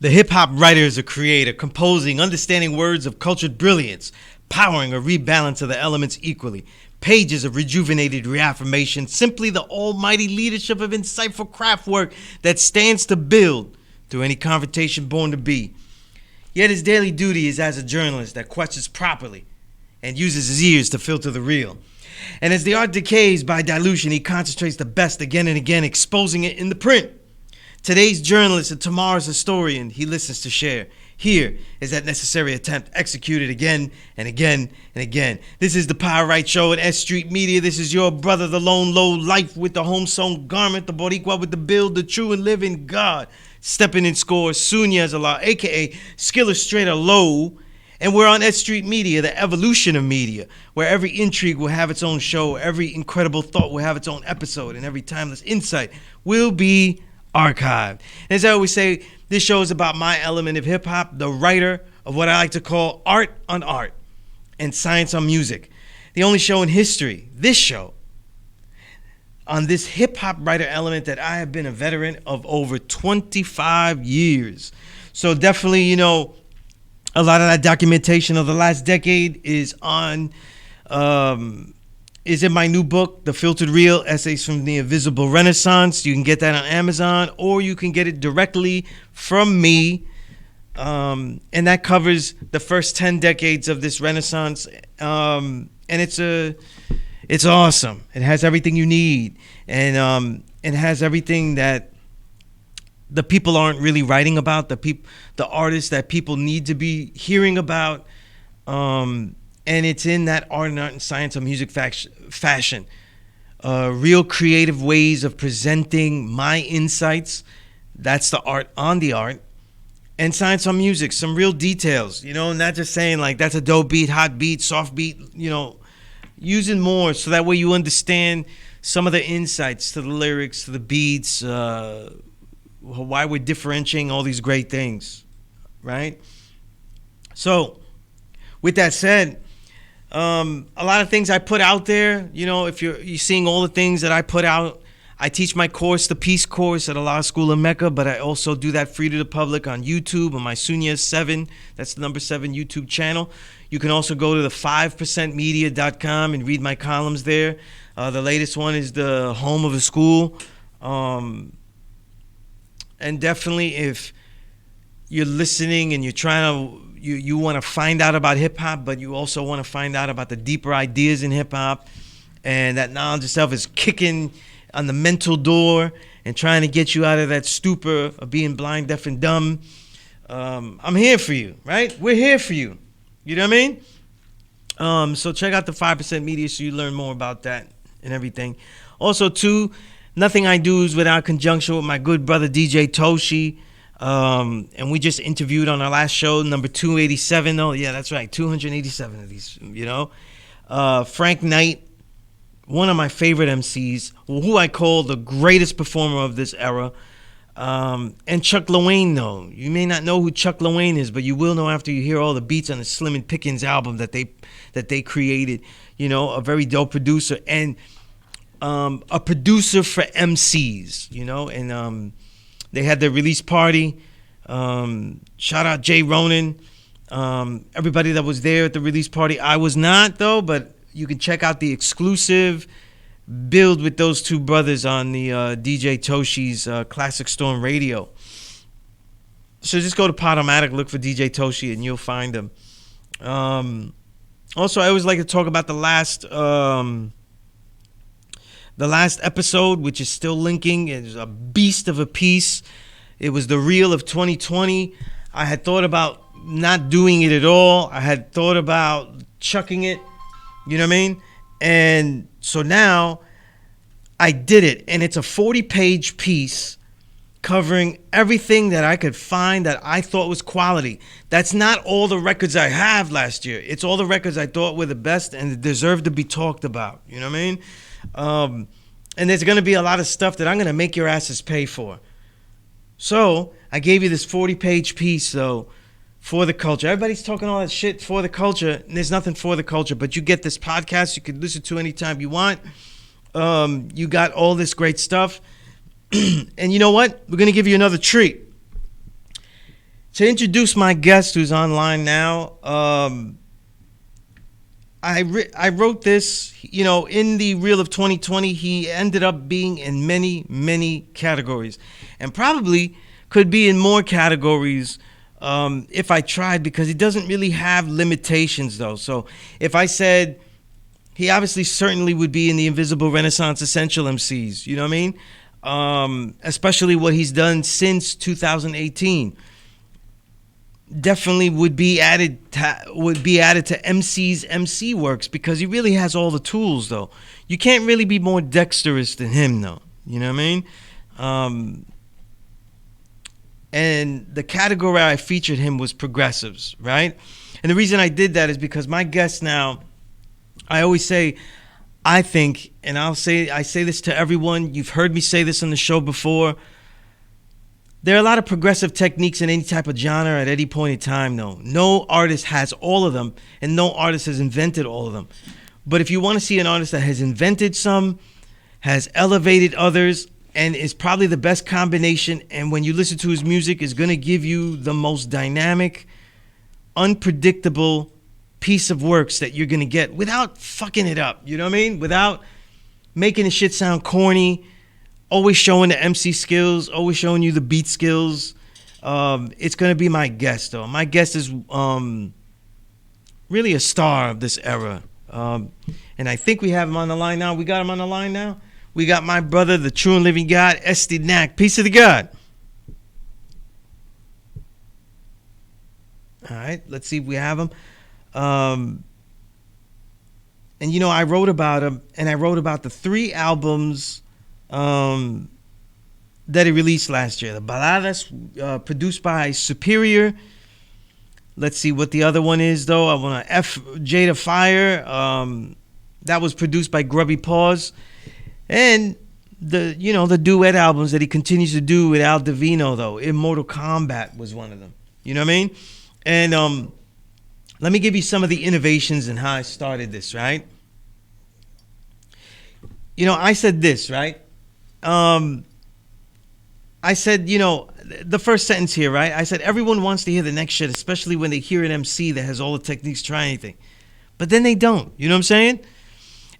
The hip-hop writer is a creator, composing, understanding words of cultured brilliance, powering a rebalance of the elements equally. Pages of rejuvenated reaffirmation, simply the almighty leadership of insightful craft work that stands to build through any confrontation born to be. Yet his daily duty is as a journalist that questions properly and uses his ears to filter the real. And as the art decays by dilution, he concentrates the best again and again, exposing it in the print. Today's journalist and tomorrow's historian, he listens to share. Here is that necessary attempt executed again and again and again. This is the Power Right Show at S.STREET Media. This is your brother, the lone low life with the home-sewn garment, the Boricua with the build, the true and living God. Stepping in score, Sunya as Allah, a.k.a. Skiller Straighter Low. And we're on S.STREET Media, the evolution of media, where every intrigue will have its own show, every incredible thought will have its own episode, and every timeless insight will be archived. As I always say, this show is about my element of hip-hop, the writer of what I like to call art on art and science on music. The only show in history, this show, on this hip-hop writer element that I have been a veteran of over 25 years. So definitely, you know, a lot of that documentation of the last decade is on, is in my new book, The Filtered Real, Essays from the Invisible Renaissance. You can get that on Amazon, or you can get it directly from me. And that covers the first 10 decades of this Renaissance. And it's awesome. It has everything you need. And it has everything that the people aren't really writing about, the artists that people need to be hearing about. And it's in that art and science of music fashion. Real creative ways of presenting my insights. That's the art on the art. And science on music, some real details, you know, not just saying like that's a dope beat, hot beat, soft beat, you know, using more so that way you understand some of the insights to the lyrics, to the beats, why we're differentiating all these great things, right? So, with that said, a lot of things I put out there, you know, if you're seeing all the things that I put out, I teach my course, the Peace Course at a law school in Mecca, but I also do that free to the public on YouTube on my Sunya 7, that's the number 7 YouTube channel. You can also go to the 5percentmedia.com and read my columns there. The latest one is the home of a school. And definitely if you're listening and you're trying to, you want to find out about hip-hop, but you also want to find out about the deeper ideas in hip-hop, and that knowledge itself is kicking on the mental door and trying to get you out of that stupor of being blind, deaf, and dumb, I'm here for you, right? We're here for you. You know what I mean? So check out the 5% Media so you learn more about that and everything. Also, too, nothing I do is without conjunction with my good brother DJ Toshi. And we just interviewed on our last show, number 287. Oh, yeah, that's right, 287 of these, you know. Frank Knight, one of my favorite MCs, who I call the greatest performer of this era. And Chuck LaWayne, though. You may not know who Chuck LaWayne is, but you will know after you hear all the beats on the Slim and Pickens album that they created. You know, a very dope producer. And a producer for MCs, you know, and they had their release party. Shout out Jay Ronan, everybody that was there at the release party. I was not, though, but you can check out the exclusive build with those two brothers on the DJ Toshi's Classic Storm Radio. So just go to Podomatic, look for DJ Toshi, and you'll find him. Also, I always like to talk about the last episode, which is still linking. It's a beast of a piece. It was the reel of 2020. I had thought about not doing it at all. I had thought about chucking it. You know what I mean? And so now I did it. And it's a 40-page piece covering everything that I could find that I thought was quality. That's not all the records I have last year. It's all the records I thought were the best and deserve to be talked about. You know what I mean? And there's going to be a lot of stuff that I'm going to make your asses pay for. So I gave you this 40-page piece, though, for the culture. Everybody's talking all that shit for the culture, and there's nothing for the culture, but you get this podcast you can listen to anytime you want. You got all this great stuff. And you know what? We're going to give you another treat. To introduce my guest who's online now, I wrote this, in the reel of 2020. He ended up being in many, many categories, and probably could be in more categories if I tried, because he doesn't really have limitations, though. So if I said, he obviously certainly would be in the Invisible Renaissance Essential MCs, you know what I mean? Especially what he's done since 2018. Definitely would be added to MC's MC works, because he really has all the tools, though. You can't really be more dexterous than him, though. You know what I mean? And the category I featured him was progressives, right? And the reason I did that is because my guest now, I always say, I think, and I say this to everyone. You've heard me say this on the show before. There are a lot of progressive techniques in any type of genre at any point in time, though. No artist has all of them, and no artist has invented all of them. But if you want to see an artist that has invented some, has elevated others, and is probably the best combination, and when you listen to his music, is going to give you the most dynamic, unpredictable piece of works that you're going to get without fucking it up, you know what I mean? Without making the shit sound corny, always showing the MC skills, always showing you the beat skills. It's going to be my guest, though. My guest is really a star of this era. And I think we have him on the line now. We got him on the line now. We got my brother, the true and living God, Estee Nack. Peace of the God. All right, let's see if we have him. And, I wrote about him, and I wrote about the 3 albums that he released last year. The Baladas, produced by Superior. Let's see what the other one is, though. I want to Jada Fire. That was produced by Grubby Paws. And the duet albums that he continues to do with Al Divino, though. Immortal Combat was one of them. You know what I mean? And let me give you some of the innovations and how I started this, right? I said this, right? I said, the first sentence here, right? I said, everyone wants to hear the next shit, especially when they hear an MC that has all the techniques, try anything. But then they don't, you know what I'm saying?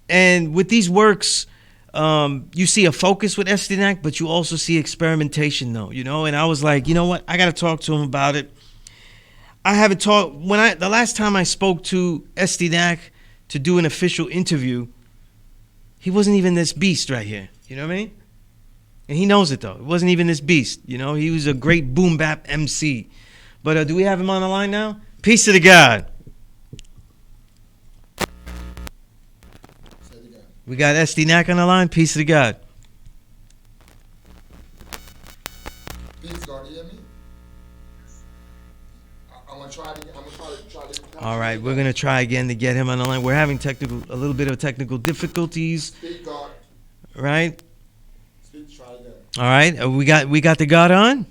And with these works, you see a focus with Estee Nack, but you also see experimentation, though, And I was like, you know what? I got to talk to him about it. I haven't talked, the last time I spoke to Estee Nack to do an official interview, he wasn't even this beast right here, you know what I mean? And he knows it, though. It wasn't even this beast, He was a great boom bap MC. But do we have him on the line now? Peace to the God. We got Estee Nack on the line. Peace to the God. Peace, God. You hear me? I'm gonna try to. All right, we're gonna try again to get him on the line. We're having a little bit of technical difficulties. Speak, God. Right. Speak. Try again. All right, we got the God on.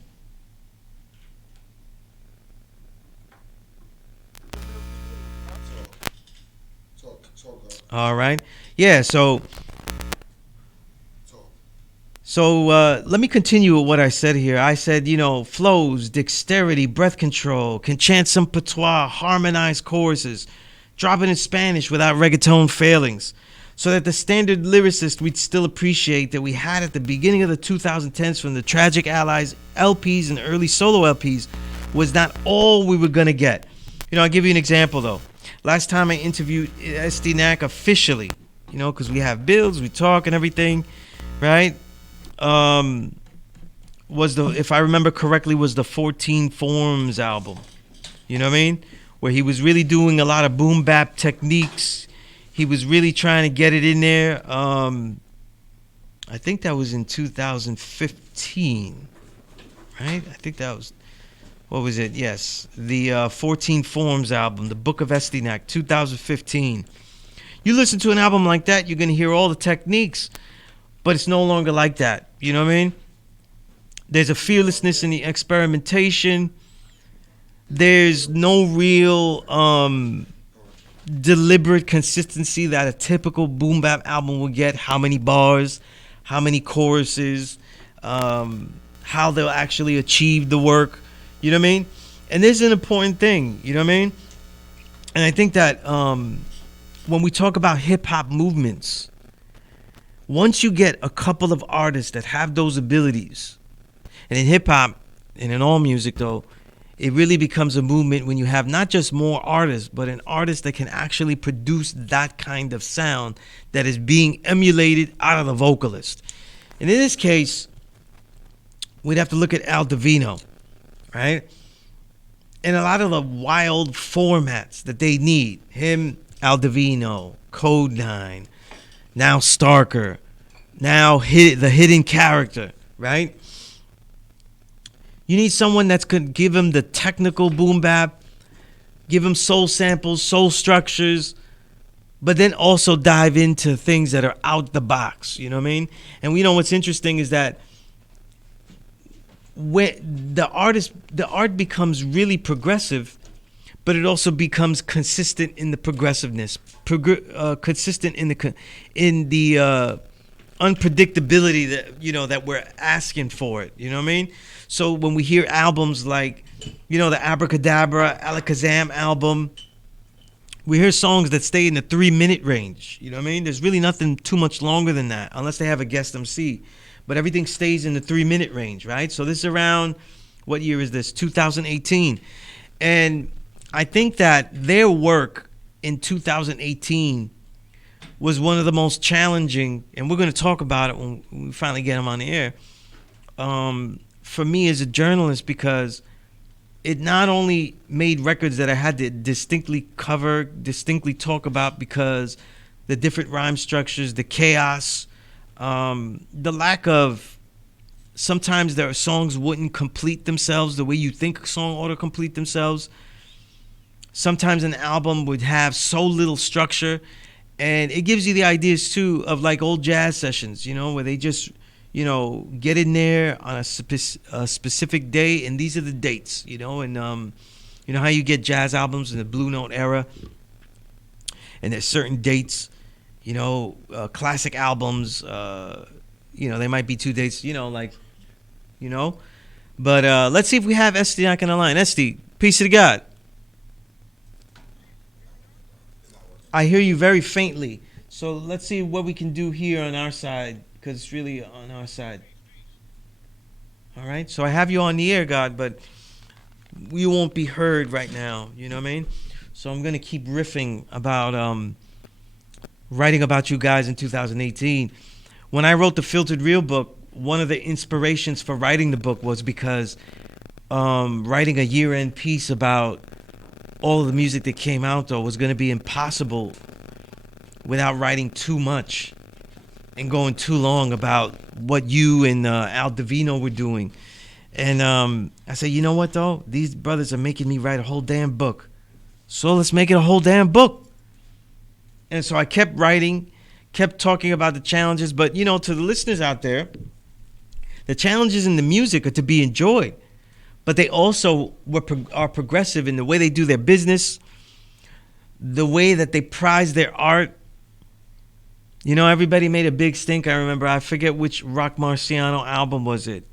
Talk, God. All right. Yeah. So let me continue with what I said here. I said, flows, dexterity, breath control, can chant some patois, harmonize choruses, drop it in Spanish without reggaeton failings, so that the standard lyricist we'd still appreciate that we had at the beginning of the 2010s from the Tragic Allies LPs and early solo LPs was not all we were going to get. I'll give you an example, though. Last time I interviewed Estee Nack officially, because we have builds, we talk and everything, right? If I remember correctly, was the 14 Forms album. You know what I mean? Where he was really doing a lot of boom bap techniques. He was really trying to get it in there. I think that was in 2015, right? I think that was, what was it? Yes, the 14 Forms album, the Book of Estee Nack, 2015. You listen to an album like that, you're going to hear all the techniques, but it's no longer like that. You know what I mean? There's a fearlessness in the experimentation. There's no real deliberate consistency that a typical boom bap album will get. How many bars, how many choruses, how they'll actually achieve the work. You know what I mean? And this is an important thing, you know what I mean? And I think that when we talk about hip hop movements, once you get a couple of artists that have those abilities, and in hip hop and in all music though, it really becomes a movement when you have not just more artists, but an artist that can actually produce that kind of sound that is being emulated out of the vocalist. And in this case, we'd have to look at Al Divino, right? And a lot of the wild formats that they need. Him, Al Divino, Code 9, now Starker, now the hidden character, right? You need someone that could give him the technical boom bap, give him soul samples, soul structures, but then also dive into things that are out the box. You know what I mean? And we know what's interesting is that when the art becomes really progressive, but it also becomes consistent in the progressiveness, consistent in the unpredictability that we're asking for it. You know what I mean? So when we hear albums like, the Abracadabra, Alakazam album, we hear songs that stay in the 3-minute range. You know what I mean? There's really nothing too much longer than that, unless they have a guest MC. But everything stays in the 3-minute range, right? So this is around, what year is this? 2018. And I think that their work in 2018 was one of the most challenging, and we're going to talk about it when we finally get them on the air, for me as a journalist, because it not only made records that I had to distinctly cover, distinctly talk about, because the different rhyme structures, the chaos, the lack of, sometimes their songs wouldn't complete themselves the way you think a song ought to complete themselves. Sometimes an album would have so little structure, and it gives you the ideas too of like old jazz sessions, where they just, get in there on a specific day, and these are the dates, and you know how you get jazz albums in the Blue Note era, and there's certain dates, classic albums, they might be 2 dates, but let's see if we have Estee Nack on the line. Estee, peace to God. I hear you very faintly, so let's see what we can do here on our side, because it's really on our side. All right, so I have you on the air, God, but you won't be heard right now, you know what I mean? So I'm going to keep riffing about writing about you guys in 2018. When I wrote the Filtered Real book, one of the inspirations for writing the book was because writing a year-end piece about all of the music that came out, though, was going to be impossible without writing too much and going too long about what you and Al Divino were doing. And I said, you know what, though? These brothers are making me write a whole damn book. So let's make it a whole damn book. And so I kept writing, kept talking about the challenges. But, to the listeners out there, the challenges in the music are to be enjoyed. But they also are progressive in the way they do their business, the way that they prize their art. Everybody made a big stink. I remember, I forget which Rock Marciano album was it,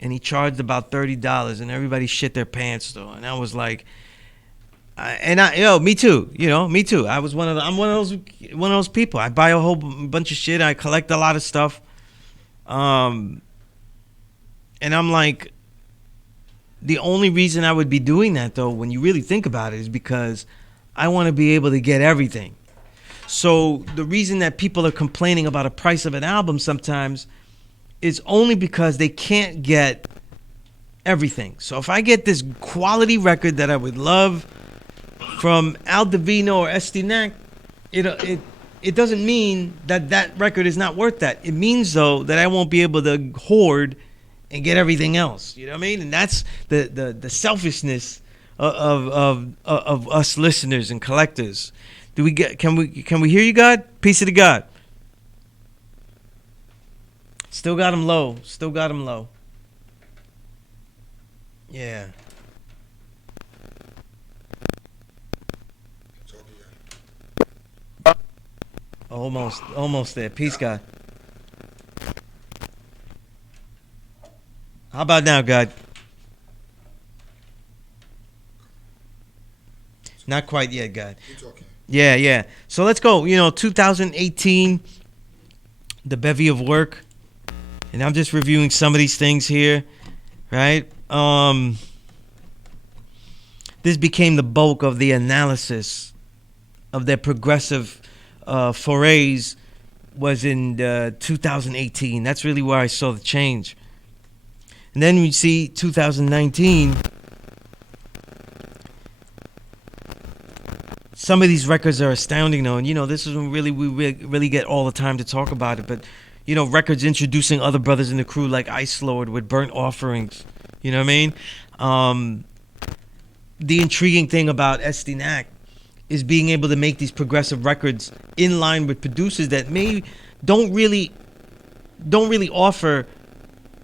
and he charged about $30, and everybody shit their pants though. And I was like, me too. Me too. I'm one of those people. I buy a whole bunch of shit. I collect a lot of stuff, and I'm like, the only reason I would be doing that, though, when you really think about it, is because I want to be able to get everything. So the reason that people are complaining about a price of an album sometimes is only because they can't get everything. So if I get this quality record that I would love from Al Divino or Estee Nack, it doesn't mean that record is not worth that. It means, though, that I won't be able to hoard and get everything else. You know what I mean? And that's the selfishness of us listeners and collectors. Can we hear you, God? Peace to God. Still got him low. Yeah. Almost there. Peace, God. How about now, God? Not quite yet, God. It's okay. Yeah, yeah. So let's go. 2018, the bevy of work, and I'm just reviewing some of these things here, right? This became the bulk of the analysis of their progressive forays was in 2018. That's really where I saw the change. And then we see 2019. Some of these records are astounding, though, and this is when we really get all the time to talk about it. But records introducing other brothers in the crew like Ice Lord with Burnt Offerings. You know what I mean? The intriguing thing about Estee Nack is being able to make these progressive records in line with producers that don't really offer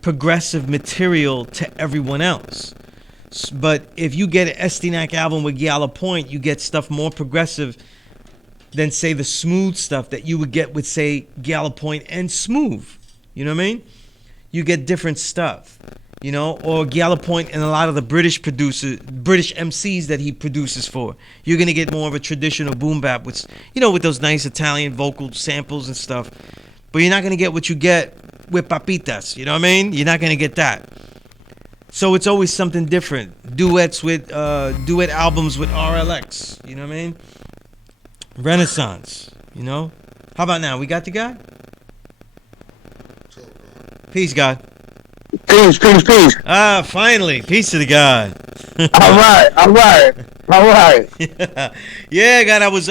progressive material to everyone else. But if you get an Estee Nack album with Yalla Point, you get stuff more progressive than, say, the smooth stuff that you would get with, say, Yalla Point and Smooth. You know what I mean? You get different stuff, or Yalla Point and a lot of the British MCs that he produces for. You're going to get more of a traditional boom bap with those nice Italian vocal samples and stuff. But you're not going to get what you get with Papitas. You know what I mean? You're not going to get that. So it's always something different. Duet albums with RLX. You know what I mean? Renaissance. How about now? We got the guy? Peace, God. Peace. Ah, finally. Peace to the God. All right. Yeah, God, I was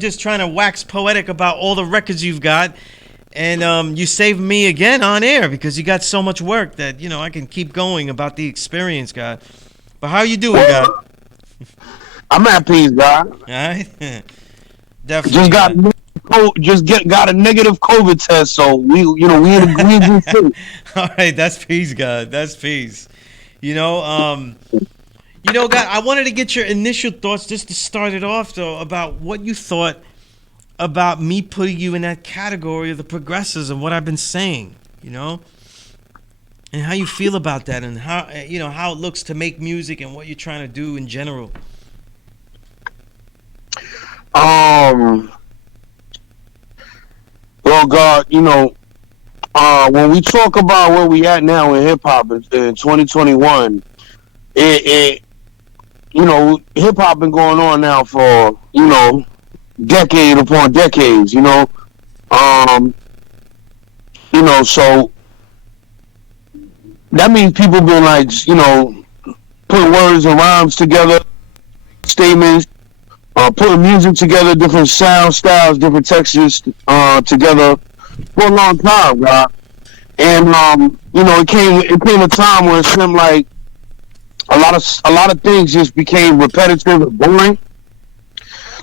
just trying to wax poetic about all the records you've got. And you saved me again on air because you got so much work that, I can keep going about the experience, God. But how you doing, God? I'm at peace, God. All right. Definitely. Got a negative COVID test, so we in agreement too. All right, that's peace, God. That's peace. God, I wanted to get your initial thoughts just to start it off, though, about what you thought about me putting you in that category of the progressives and what I've been saying, and how you feel about that, and how how it looks to make music and what you're trying to do in general. Well, God, when we talk about where we at now in hip hop in 2021, hip hop been going on now for decade upon decades, so that means people been like, putting words and rhymes together, statements, putting music together, different sound styles, different textures together for a long time, God. And it came a time where it seemed like a lot of things just became repetitive and boring.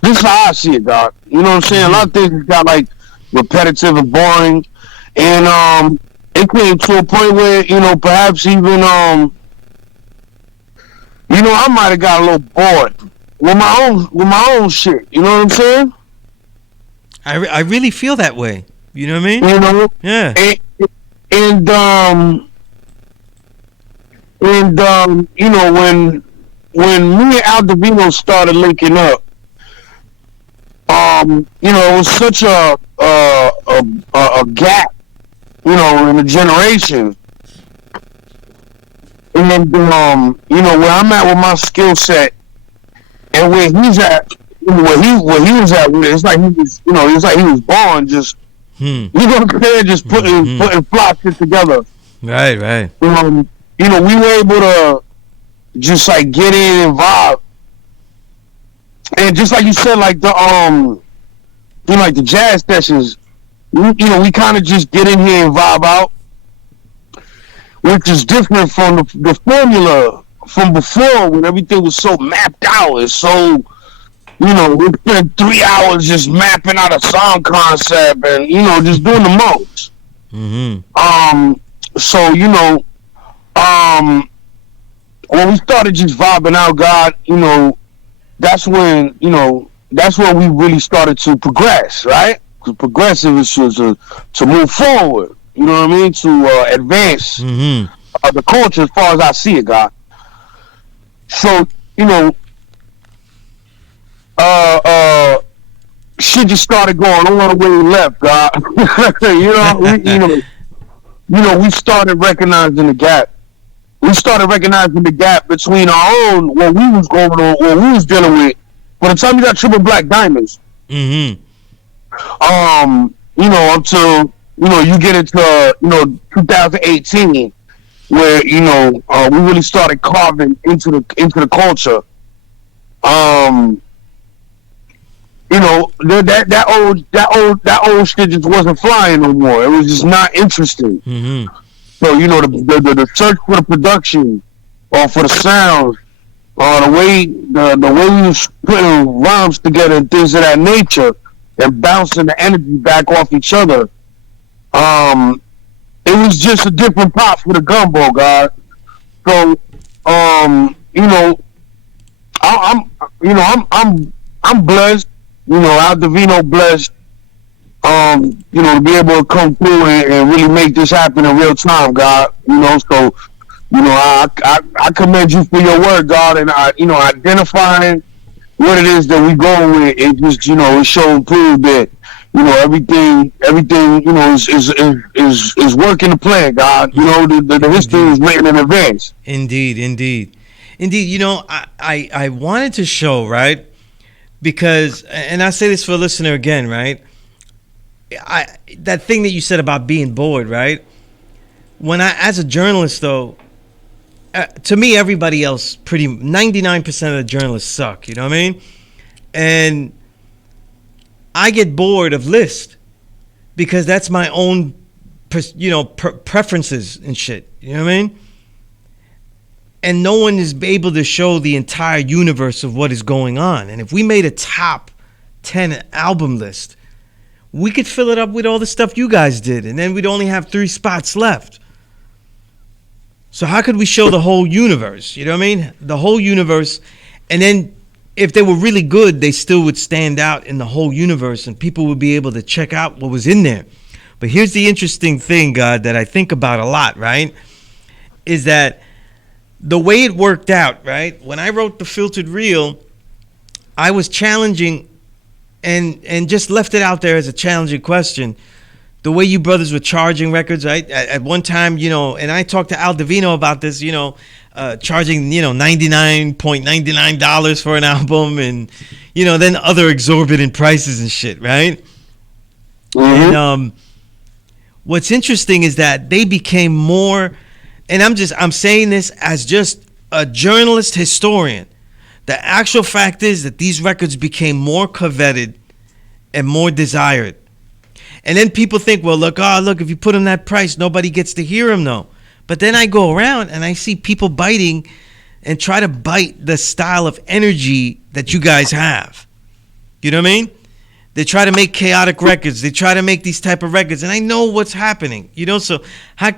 This is how I see it, Doc. You know what I'm saying? A lot of things got like repetitive and boring, and it came to a point where perhaps even I might have got a little bored with my own shit. You know what I'm saying? I really feel that way. You know what I mean? Yeah. And when me and Aldovino started linking up. It was such a gap, in the generation. And where I'm at with my skill set and where he's at, where he was at, it's like he was, it's like he was born just, just putting flop shit together. Right. We were able to just like get in and vibe. And just like you said, like the like the jazz sessions, we kind of just get in here and vibe out, which is different from the formula from before when everything was so mapped out and so, we spent 3 hours just mapping out a song concept and just doing the most. So when we started just vibing out, God, that's when we really started to progress, right? Because progressive is to move forward. You know what I mean? To advance the culture as far as I see it, God. So uh, uh, shit just started going all the way left, God. We started recognizing the gap. We started recognizing the gap between our own, what we was going on, what we was dealing with. By the time you got triple black diamonds, Mm-hmm. up to, you get into, 2018, where, we really started carving into the culture. That old shit just wasn't flying no more. It was just not interesting. Mm-hmm. So the search for the production or for the sound, the way we was putting rhymes together and things of that nature and bouncing the energy back off each other, it was just a different pop for the gumbo, God. So, I'm blessed. Al Davino blessed. To be able to come through and really make this happen in real time, God. So, I commend you for your work, God, and identifying what it is that we going with. It just, it showed prove that, everything, is working to plan, God. The history is written in advance. Indeed. I wanted to show, right? Because, and I say this for a listener again, right? That thing that you said about being bored, right? As a journalist, though, to me, everybody else, 99% of the journalists suck. You know what I mean? And I get bored of list because that's my own, preferences and shit. You know what I mean? And no one is able to show the entire universe of what is going on. And if we made a top 10 album list, we could fill it up with all the stuff you guys did, and then we'd only have 3 spots left. So how could we show the whole universe? You know what I mean? The whole universe. And then if they were really good, they still would stand out in the whole universe, and people would be able to check out what was in there. But here's the interesting thing, God, that I think about a lot, right? Is that the way it worked out, right? When I wrote The Filtered Reel, I was challenging and just left it out there as a challenging question. The way you brothers were charging records, right? At one time, and I talked to Al Davino about this, charging, $99.99 for an album, and, then other exorbitant prices and shit, right? Mm-hmm. And what's interesting is that they became more, and I'm saying this as just a journalist historian. The actual fact is that these records became more coveted and more desired. And then people think, well, look, if you put them that price, nobody gets to hear them, though. But then I go around and I see people biting and try to bite the style of energy that you guys have. You know what I mean? They try to make chaotic records. They try to make these type of records. And I know what's happening, so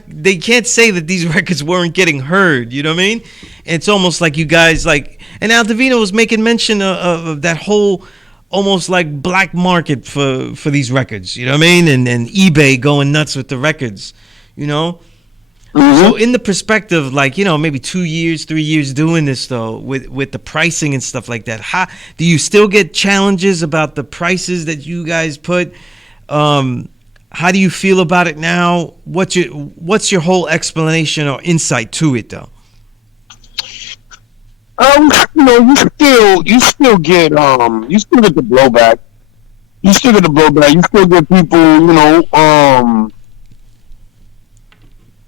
they can't say that these records weren't getting heard. You know what I mean? It's almost like you guys and Al Davino was making mention of that whole almost like black market for these records. You know what I mean? And eBay going nuts with the records, Mm-hmm. So in the perspective, maybe 2 years, 3 years doing this, though, with the pricing and stuff like that, how do you still get challenges about the prices that you guys put? How do you feel about it now? What's your whole explanation or insight to it, though? You still get the blowback. You still get people,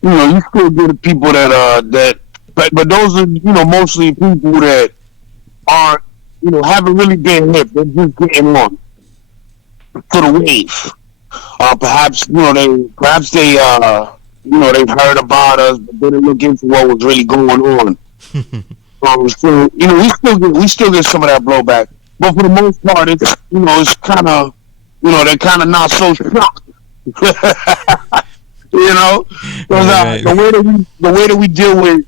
you still get people but those are, mostly people that aren't, haven't really been hip. They're just getting on to the wave. Perhaps they've heard about us, but didn't look into what was really going on. So we still get some of that blowback, but for the most part, it's it's kind of they're kind of not so shocked. Right. The way that we deal with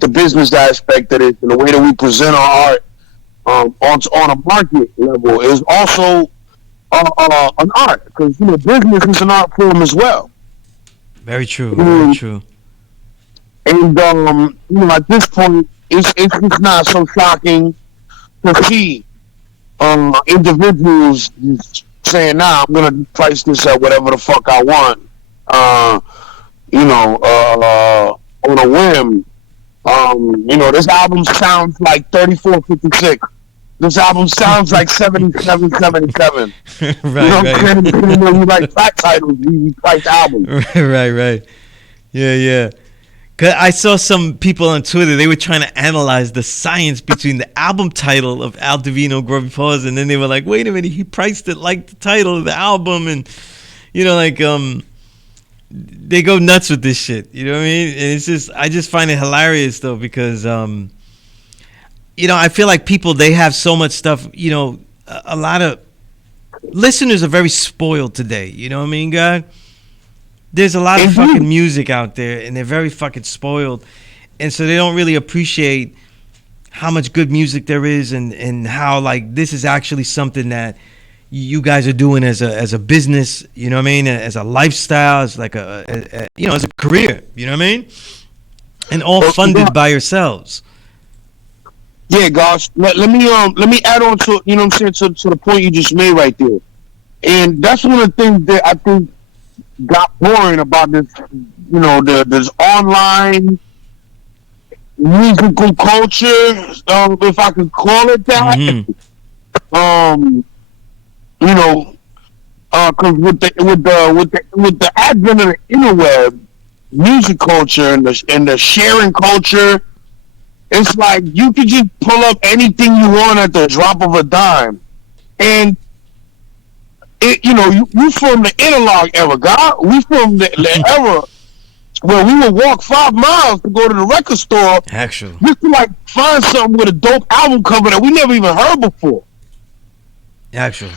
the business aspect of it, and the way that we present our art on a market level is also an art, because business is an art form as well. Very true. Very true. And at this point, it's not so shocking. to see individuals saying, "Nah, I'm gonna price this at whatever the fuck I want." Uh, on a whim. This album sounds like 3456. This album sounds like 7777. Right, You know what right. I'm saying? When you like track titles, you price albums. Right. Yeah, yeah. 'Cause I saw some people on Twitter, they were trying to analyze the science between the album title of Al Divino Grubby Paws, and then they were like, wait a minute, he priced it like the title of the album, and they go nuts with this shit. You know what I mean? And it's just, I just find it hilarious though, because I feel like people, they have so much stuff. A lot of listeners are very spoiled today. You know what I mean, God? There's a lot of fucking music out there, and they're very fucking spoiled, and so they don't really appreciate how much good music there is, and how, like, this is actually something that you guys are doing as a business. You know what I mean? As a lifestyle, as like as a career. You know what I mean? And all funded by yourselves. Yeah, gosh. Let me add on to, you know what I'm saying, to the point you just made right there. And that's one of the things that I think got boring about this, this online musical culture, if I could call it that. Mm-hmm. Because with the advent of the interweb, music culture and the sharing culture, it's like you could just pull up anything you want at the drop of a dime, and you from the analog era, God. We from the era where we would walk 5 miles to go to the record store, Actually, just to like find something with a dope album cover that we never even heard before. Actually.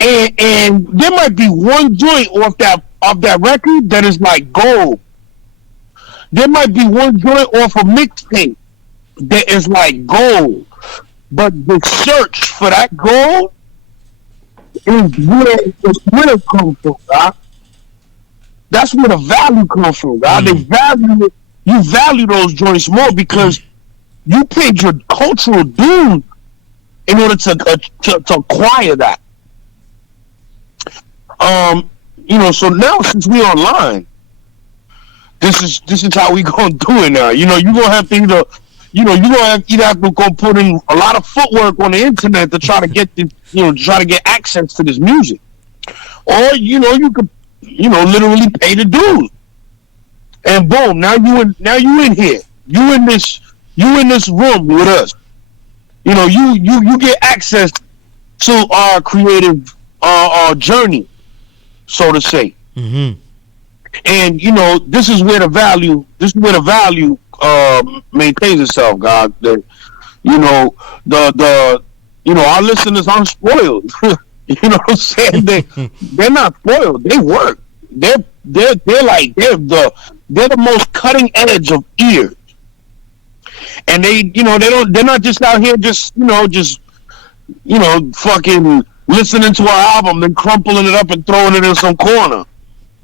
And there might be one joint off that record that is like gold. There might be one joint off a mixtape that is like gold. But the search for that gold is where it comes from, God. That's where the value comes from, God. You value those joints more because you paid your cultural dues in order to acquire that. So now since we online, this is how we gonna do it now. You gonna have to either have to go put in a lot of footwork on the internet to try to get this, try to get access to this music, or you could literally pay the dues, and boom, now you in here, you in this room with us. You get access to our creative journey, so to say. Mm-hmm. And this is where the value maintains itself, God. Our listeners aren't spoiled. You know what I'm saying? They're not spoiled. They work. They're the most cutting edge of ears. And they're not just out here just fucking listening to our album, then crumpling it up and throwing it in some corner.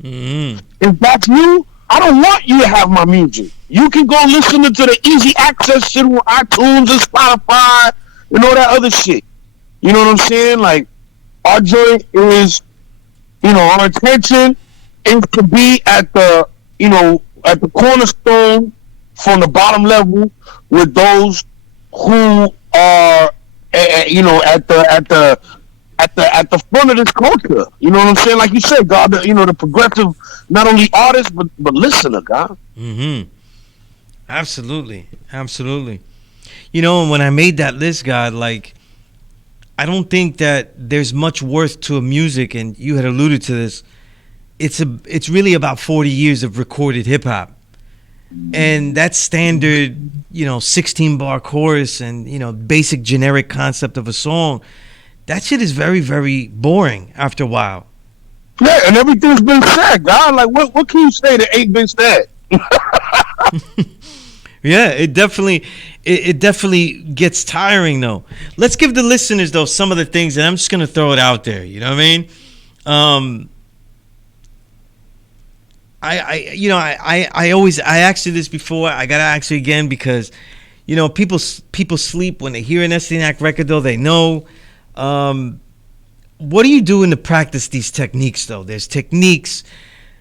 Mm-hmm. If that's you, I don't want you to have my music. You can go listen to the easy access shit on iTunes and Spotify and all that other shit. You know what I'm saying? Like, our joint is, our intention is to be at the cornerstone from the bottom level with those who are, at the front of this culture. You know what I'm saying? Like you said, God, the progressive, not only artist, but listener, God. Mm-hmm. Absolutely. And when I made that list, God, like, I don't think that there's much worth to a music, and you had alluded to this. It's really about 40 years of recorded hip hop. And that standard, 16-bar chorus and, basic generic concept of a song, that shit is very, very boring after a while. Yeah, and everything's been said, God. Like, what can you say that ain't been said? Yeah, it definitely gets tiring, though. Let's give the listeners, though, some of the things, and I'm just going to throw it out there. You know what I mean? I asked you this before. I got to ask you again because, you know, people sleep when they hear an Estee Nack record, though. They know. What do you do to practice these techniques, though? There's techniques.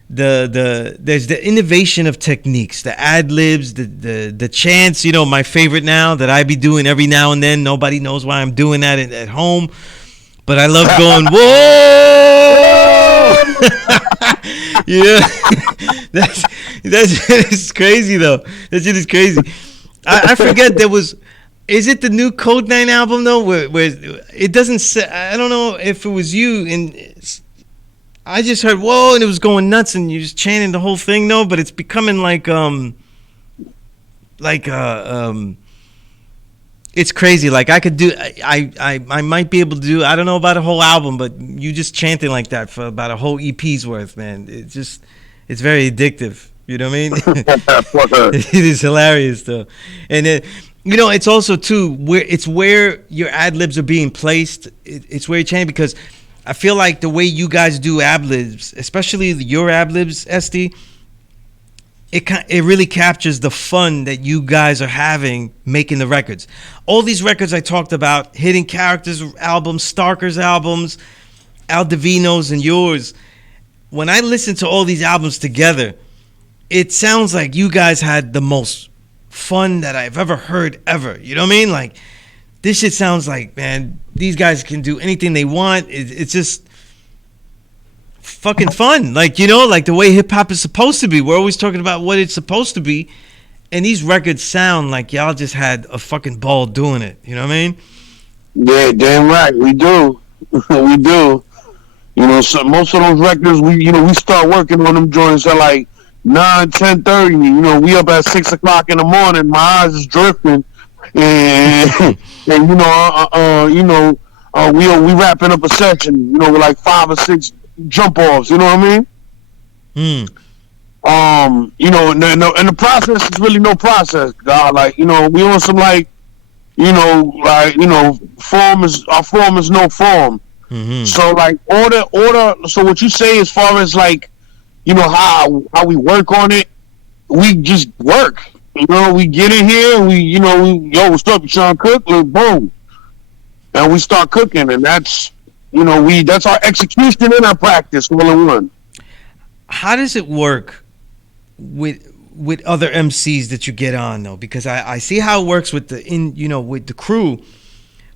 There's the innovation of techniques, the ad libs, the chants. You know, my favorite now that I be doing every now and then. Nobody knows why I'm doing that at home, but I love going whoa. Yeah, that's crazy though. That shit is crazy. I forget there was. Is it the new Code 9 album though? Where it doesn't say. I don't know if it was you and. I just heard whoa, and it was going nuts, and you're just chanting the whole thing. No, but it's becoming it's crazy. Like I could do, I might be able to do. I don't know about a whole album, but you just chanting like that for about a whole EP's worth, man. It's very addictive. You know what I mean? It is hilarious though, and you know, it's also too where your ad libs are being placed. It's where you're chanting because. I feel like the way you guys do ad-libs, especially your ad-libs, Estee, it really captures the fun that you guys are having making the records. All these records I talked about, Hidden Characters albums, Starker's albums, Al Divino's and yours, when I listen to all these albums together, it sounds like you guys had the most fun that I've ever heard ever. You know what I mean? Like, this shit sounds like, man, these guys can do anything they want. It's just fucking fun. Like, you know, like the way hip hop is supposed to be. We're always talking about what it's supposed to be. And these records sound like y'all just had a fucking ball doing it. You know what I mean? Yeah, damn right. We do. We do. You know, so most of those records, we start working on them joints at like 9, 10:30. You know, we up at 6 o'clock in the morning. My eyes is drifting. And we wrapping up a section, you know, with like 5 or 6 jump offs. You know what I mean? You know, and the process is really no process, God. Like, you know, we on some like, form is no form. Mm-hmm. So like order. So what you say as far as like, you know, how we work on it, we just work. You know, we get in here, what's up, you trying to cook? Like, boom. And we start cooking, and that's, you know, that's our execution and our practice all in one. How does it work with other MCs that you get on, though? Because I see how it works with the crew,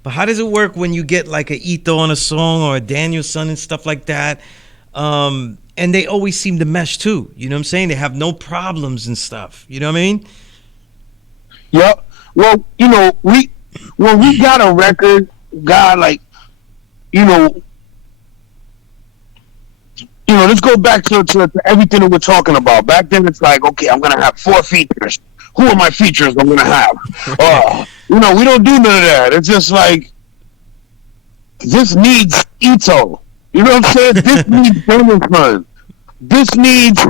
but how does it work when you get like a Ito on a song or a Danielson and stuff like that? And they always seem to mesh, too. You know what I'm saying? They have no problems and stuff. You know what I mean? Yeah. Well, you know, when we got a record, God, like, let's go back to everything that we're talking about. Back then, it's like, okay, I'm gonna have 4 features. Who are my features I'm gonna have? We don't do none of that. It's just like, this needs Ito. You know what I'm saying? This needs Danielson. This needs,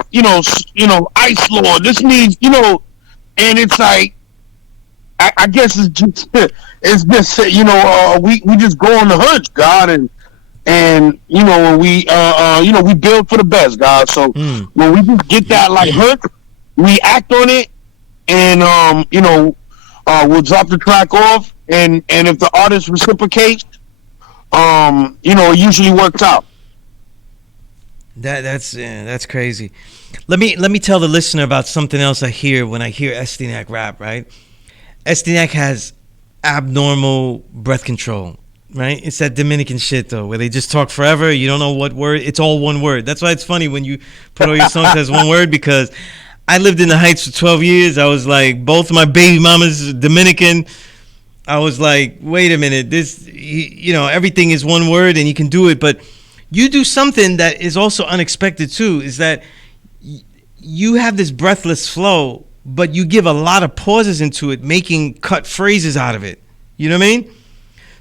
Ice Lord. This needs, and it's like, I guess it's just we just go on the hunch, God, and when we build for the best, God. So when we just get that like hunch, we act on it, and we'll drop the track off, and if the artist reciprocates, it usually works out. That's crazy. Let me tell the listener about something else I hear when I hear Estee Nack rap, right? Estee Nack has abnormal breath control, right? It's that Dominican shit, though, where they just talk forever. You don't know what word. It's all one word. That's why it's funny when you put all your songs as one word, because I lived in the Heights for 12 years. I was like, both my baby mamas Dominican. I was like, wait a minute. This, everything is one word and you can do it. But you do something that is also unexpected, too, is that you have this breathless flow, but you give a lot of pauses into it, making cut phrases out of it. You know what I mean?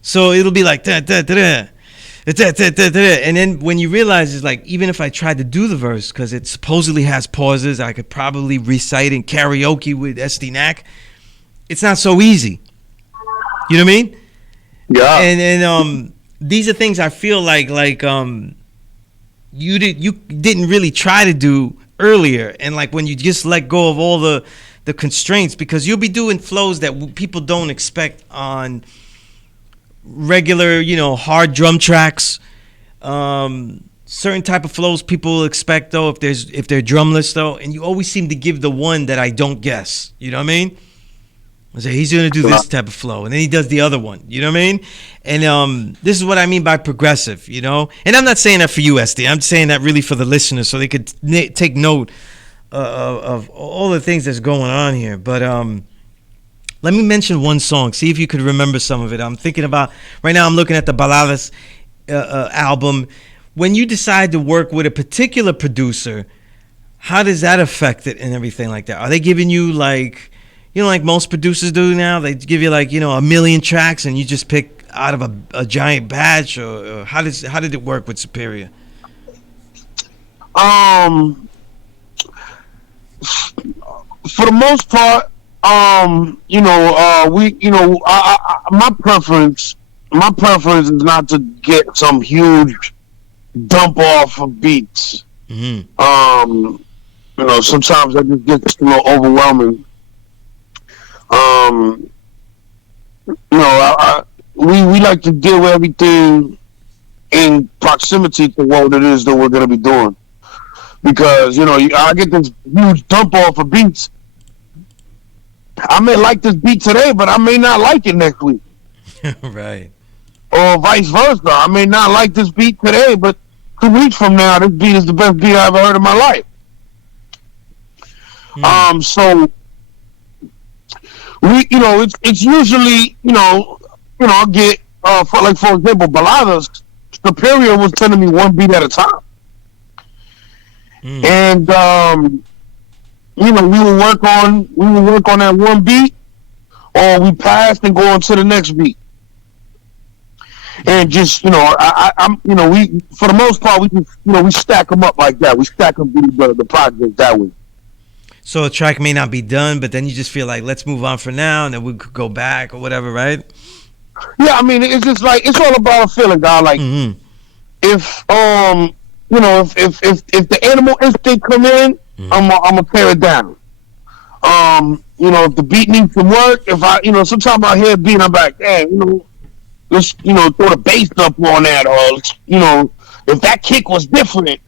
So it'll be like da da da da, da da da da, and then when you realize it's like, even if I tried to do the verse because it supposedly has pauses, I could probably recite in karaoke with Estee Nack. It's not so easy. You know what I mean? Yeah. And these are things I feel like you didn't really try to do earlier, and like when you just let go of all the the constraints, because you'll be doing flows that people don't expect on regular, hard drum tracks. Certain type of flows people expect though, if they're drumless though, and you always seem to give the one that I don't guess. You know what I mean? I say he's gonna do this type of flow, and then he does the other one. You know what I mean? And this is what I mean by progressive. And I'm not saying that for you, SD. I'm saying that really for the listeners, so they could take note of all the things that's going on here. But let me mention one song. See if you could remember some of it. I'm thinking about right now. I'm looking at the Baladas album. When you decide to work with a particular producer, how does that affect it and everything like that? Are they giving you like most producers do now? They give you like, a million tracks and you just pick out of a giant batch, or how did it work with Superior? For the most part, my preference is not to get some huge dump off of beats. Mm-hmm. Sometimes that just gets a little overwhelming. We like to deal with everything in proximity to what it is that we're going to be doing. Because, I get this huge dump off of beats. I may like this beat today, but I may not like it next week. Right. Or vice versa. I may not like this beat today, but 2 weeks from now, this beat is the best beat I ever heard in my life. So it's usually, I'll get, for example, Baladas, Superior was sending me one beat at a time. And, we would work on that one beat, or we passed and go on to the next beat. And just, we, for the most part, we stack them up like that. We stack up the project that way. So a track may not be done, but then you just feel like, let's move on for now, and then we could go back or whatever, right? Yeah, I mean, it's just like, it's all about a feeling, God. Like, if the animal instinct come in, I'm gonna tear it down. If the beat needs some work, if sometimes I hear a beat, I'm like, hey, let's, throw the bass up on that, or, if that kick was different.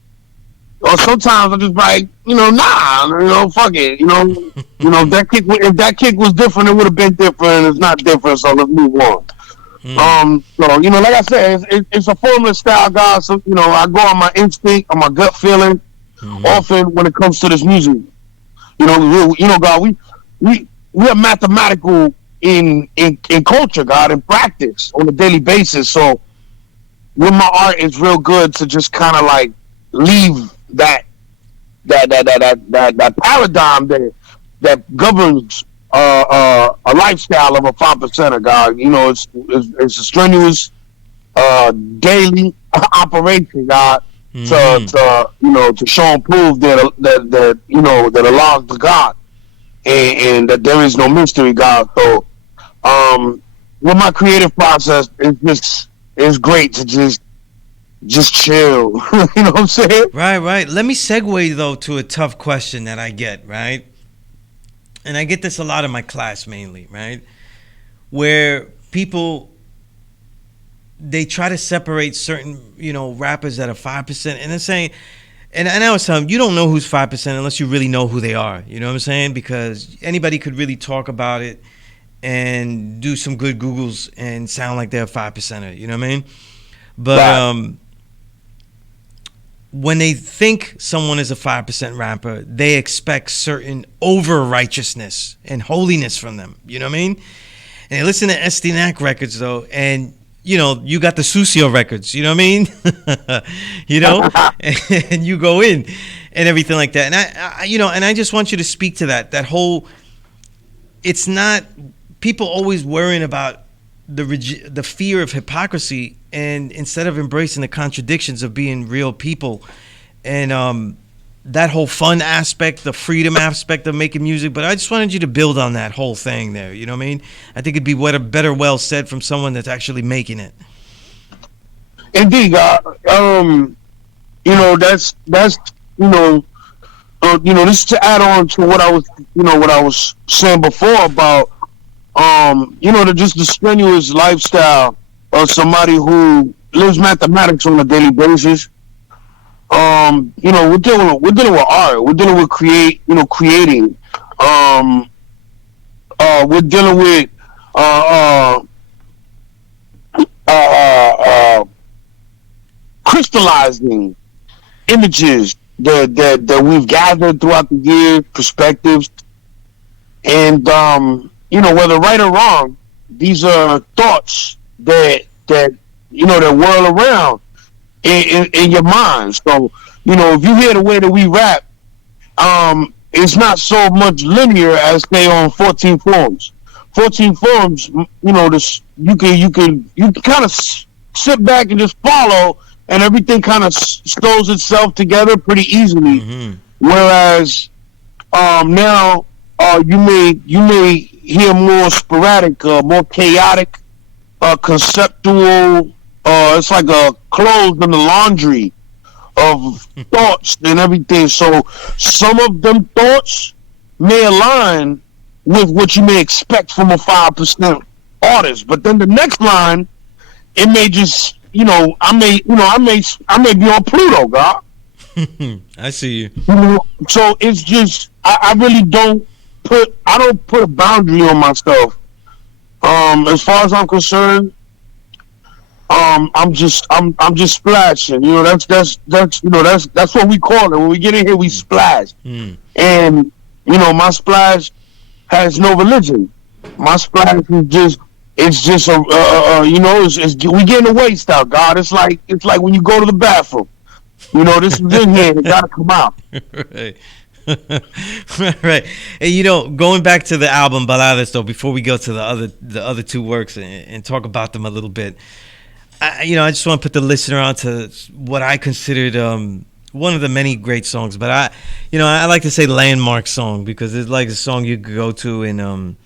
Or sometimes I'm just like, fuck it, if that kick was different, it would have been different. It's not different, so let's move on. So like I said, it's a formless style, guys. So I go on my instinct, on my gut feeling. Often when it comes to this music, God, we are mathematical in culture, God, in practice on a daily basis. So with my art, it's real good to just kind of like leave that paradigm that governs a lifestyle of a 5%er, God. It's a strenuous daily operation, God, to show and prove that allows to God, and that there is no mystery, God. So with my creative process, it's great to just chill. You know what I'm saying? Right. Let me segue, though, to a tough question that I get, right? And I get this a lot in my class mainly, right? Where people, they try to separate certain, rappers that are 5%. And they're saying, and I was telling them, you don't know who's 5% unless you really know who they are. You know what I'm saying? Because anybody could really talk about it and do some good Googles and sound like they're a 5%er. You know what I mean? But when they think someone is a 5% rapper, they expect certain over-righteousness and holiness from them. You know what I mean? And they listen to Estee Nack records, though, and, you got the Sucio records. You know what I mean? And you go in and everything like that. And I just want you to speak to that whole, it's not, people always worrying about the fear of hypocrisy, and instead of embracing the contradictions of being real people, and that whole fun aspect, the freedom aspect of making music. But I just wanted you to build on that whole thing there. You know what I mean? I think it'd be better well said from someone that's actually making it. Indeed, God. That's this is to add on to what I was saying before about, the strenuous lifestyle of somebody who lives mathematics on a daily basis. We're dealing with art. We're dealing with creating. We're dealing with crystallizing images that we've gathered throughout the year, perspectives, and whether right or wrong, these are thoughts that whirl around in your mind. So if you hear the way that we rap, it's not so much linear as say on 14 forms. 14 forms, you can kind of sit back and just follow, and everything kind of stows itself together pretty easily. Mm-hmm. Whereas now you may hear more sporadic, more chaotic, conceptual. It's like a clothes in the laundry of thoughts and everything. So some of them thoughts may align with what you may expect from a 5% artist, but then the next line, it may just, I may be on Pluto, God. I see you. So it's just, I really don't put a boundary on myself. As far as I'm concerned, I'm just splashing. That's what we call it. When we get in here, we splash. And my splash has no religion. My splash is just we get in the waste out, God. It's like when you go to the bathroom. This is in here, it gotta come out. Right. Right. And going back to the album Baladas, though, before we go to the other two works and talk about them a little bit, I just want to put the listener on to what I considered one of the many great songs, but I like to say landmark song because it's like a song you could go to and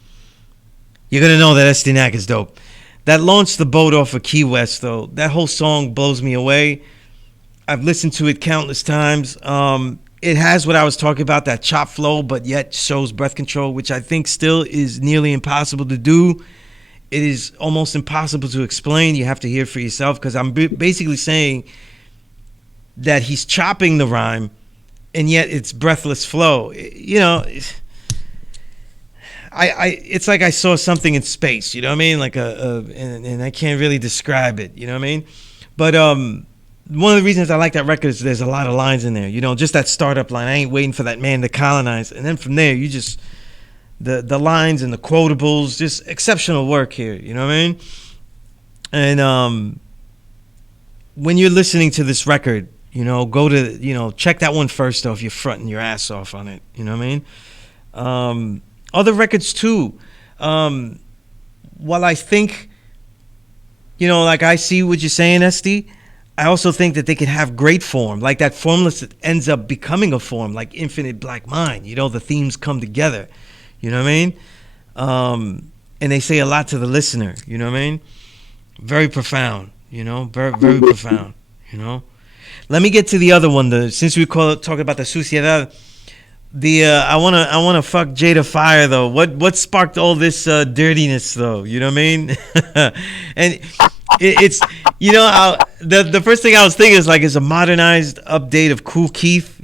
you're gonna know that Estee Nack is dope. That launched the boat off of Key West, though. That whole song blows me away. I've listened to it countless times. It has what I was talking about, that chop flow, but yet shows breath control, which I think still is nearly impossible to do. It is almost impossible to explain. You have to hear it for yourself, because I'm basically saying that he's chopping the rhyme, and yet it's breathless flow. It's like I saw something in space. You know what I mean? Like and I can't really describe it. You know what I mean? But one of the reasons I like that record is there's a lot of lines in there. Just that startup line. I ain't waiting for that man to colonize. And then from there, you just the lines and the quotables, just exceptional work here. You know what I mean? And when you're listening to this record, go to check that one first though if you're fronting your ass off on it. You know what I mean? Other records too. While I think, like I see what you're saying, Estee, I also think that they could have great form, like that formless that ends up becoming a form, like Infinite Black Mind. The themes come together. You know what I mean? And they say a lot to the listener. You know what I mean? Very profound. Very, very profound. Let me get to the other one. Since we talking about the Suciedad. I wanna fuck Jada Fire though. What sparked all this dirtiness though? You know what I mean? And it's the first thing I was thinking is like it's a modernized update of Kool Keith.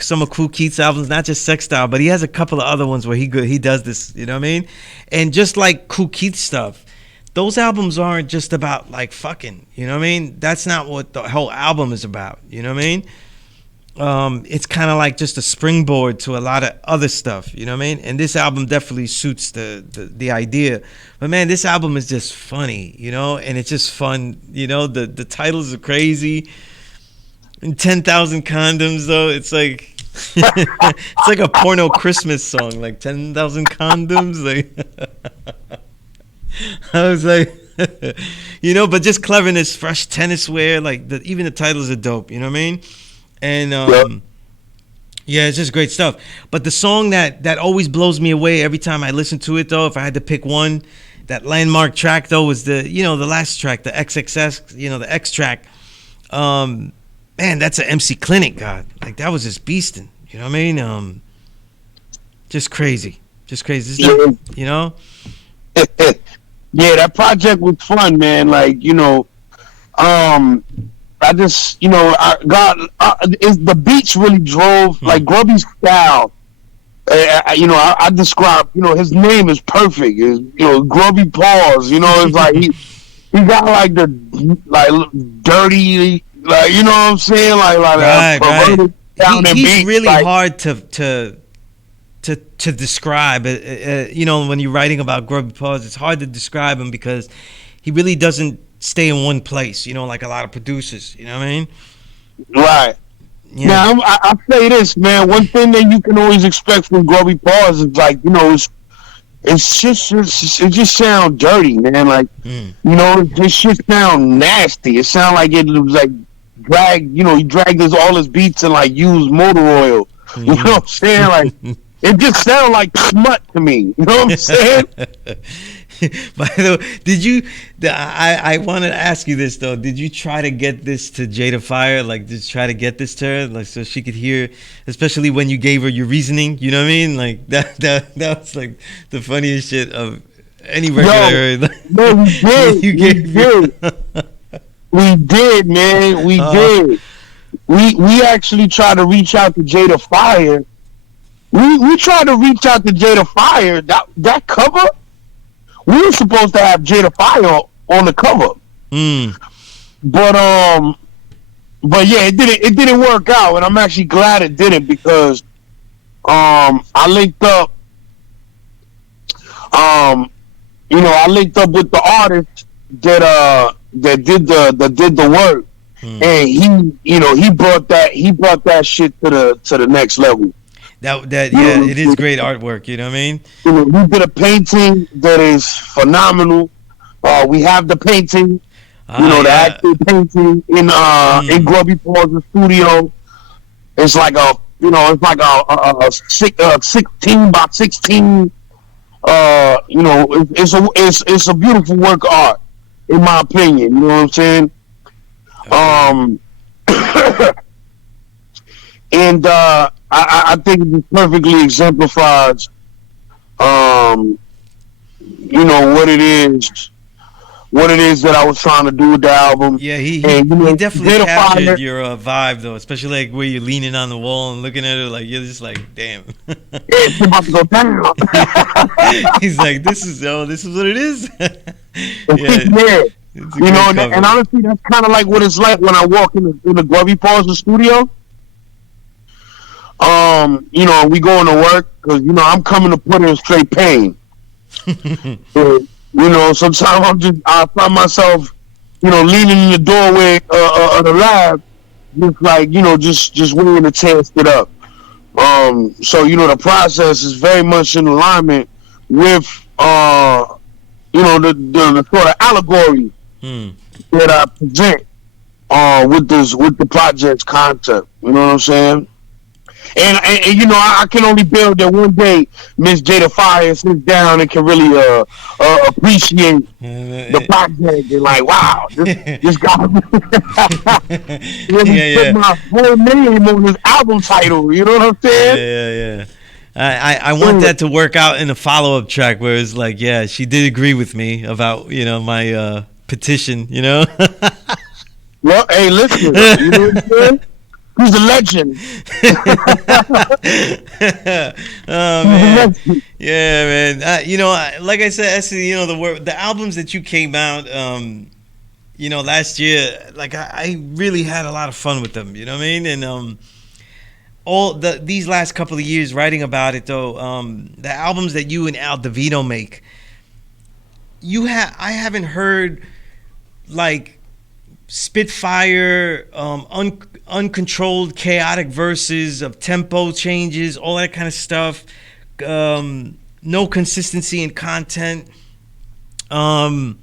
Some of Kool Keith's albums, not just Sex Style, but he has a couple of other ones where he does this. You know what I mean? And just like Kool Keith stuff, those albums aren't just about like fucking. You know what I mean? That's not what the whole album is about. You know what I mean? It's kind of like just a springboard to a lot of other stuff, you know what I mean? And this album definitely suits the idea. But man, this album is just funny, and it's just fun, the titles are crazy. And 10,000 condoms though, it's like it's like a porno Christmas song, like 10,000 condoms. Like I was like but just cleverness, fresh tennis wear, like even the titles are dope, you know what I mean? And yeah, it's just great stuff. But the song that always blows me away every time I listen to it, though, if I had to pick one, that landmark track though was the last track, the XXS, the X track. Man, that's an MC Clinic, God. Like that was just beastin'. You know what I mean? Just crazy. Just crazy. It's Yeah. not, you know? Yeah, that project was fun, man. Like, I just, I got, is the beats really drove, like Grubby's style. I describe, his name is perfect. Is Grubby Paws. It's like he got like the like dirty, like what I'm saying, like Right, right. perverted sounding He's beats, really like, hard to describe. When you're writing about Grubby Paws, it's hard to describe him because he really doesn't stay in one place. Like a lot of producers. You know what I mean? right. Yeah. Now I say this, man. One thing that you can always expect from Grubby Paws is like, it just sounds dirty, man. Like, this shit sound nasty. It sound like it was like he dragged all his beats and like used motor oil. You know what I'm saying? Like, it just sounded like smut to me. You know what I'm saying? By the way, I wanted to ask you this though. Did you try to get this to Jada Fire? Like, just try to get this to her, like, so she could hear, especially when you gave her your reasoning. You know what I mean? Like that was like the funniest shit of any record I heard. No, we did. We did, man. We did. We actually tried to reach out to Jada Fire. We tried to reach out to Jada Fire. That cover. We were supposed to have Jada Fire on the cover, but yeah, it didn't work out, and I'm actually glad it didn't because I linked up, I linked up with the artist that did the work, and he brought that shit to the next level. It is great artwork. You know what I mean? We did a painting that is phenomenal. We have the painting, the actual painting in Grubby Paws' studio. It's like a 16 by 16. It's a beautiful work of art, in my opinion. You know what I'm saying? And I think it just perfectly exemplifies, what it is that I was trying to do with the album. Yeah, he definitely captured your vibe though, especially like where you're leaning on the wall and looking at it, like you're just like, damn. It's about to go down. He's like, this is what it is. Yeah. And honestly, that's kind of like what it's like when I walk in the Grubby Paws studio. We going to work because I'm coming to put in straight pain. So, sometimes I find myself, leaning in the doorway of the lab, just like just waiting to test it up. So the process is very much in alignment with the sort of allegory that I present with the project's concept. You know what I'm saying? And I can only build that one day Miss Jada Fire sits down and can really appreciate the project and like, wow, this guy really put my whole name on his album title. You know what I'm saying? Yeah. I want that to work out in a follow-up track where it's like, yeah, she did agree with me about my petition. Well, hey, listen, you know what I'm saying? He's a legend. Oh man, yeah, man. Like I said, Estee, the albums that you came out, last year, like I really had a lot of fun with them. You know what I mean? And these last couple of years writing about it though, the albums that you and Al DeVito make, I haven't heard like Spitfire, uncontrolled, chaotic verses of tempo changes, all that kind of stuff. No consistency in content. Wildness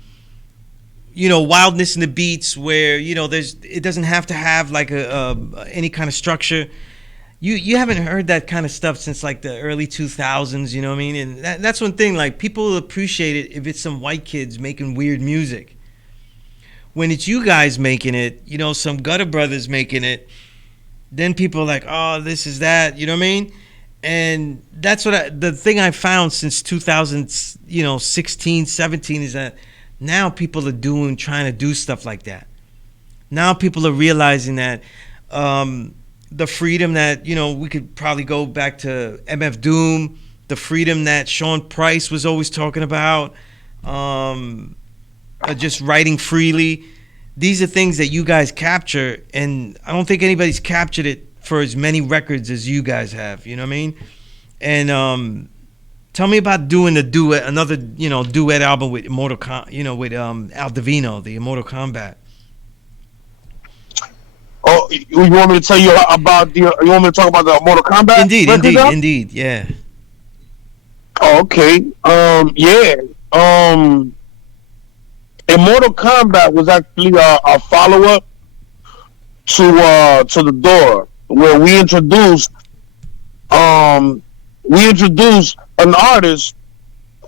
in the beats where it doesn't have to have like any kind of structure. You haven't heard that kind of stuff since like the early 2000s. You know what I mean? And that's one thing. Like people appreciate it if it's some white kids making weird music. When it's you guys making it, some Gutter Brothers making it, then people are like, oh, this is that, you know what I mean? And that's the thing I found since 2016, 17 is that now people are trying to do stuff like that. Now people are realizing that the freedom that, we could probably go back to MF Doom, the freedom that Sean Price was always talking about, just writing freely. These are things that you guys capture, and I don't think anybody's captured it for as many records as you guys have. You know what I mean? And tell me about doing another duet album with with Al Divino, the Mortal Kombat. Oh, you want me to tell you about you want me to talk about the Mortal Kombat? Indeed, yeah. Oh, okay. Yeah. And Mortal Kombat was actually a follow up to the Door, where we introduced an artist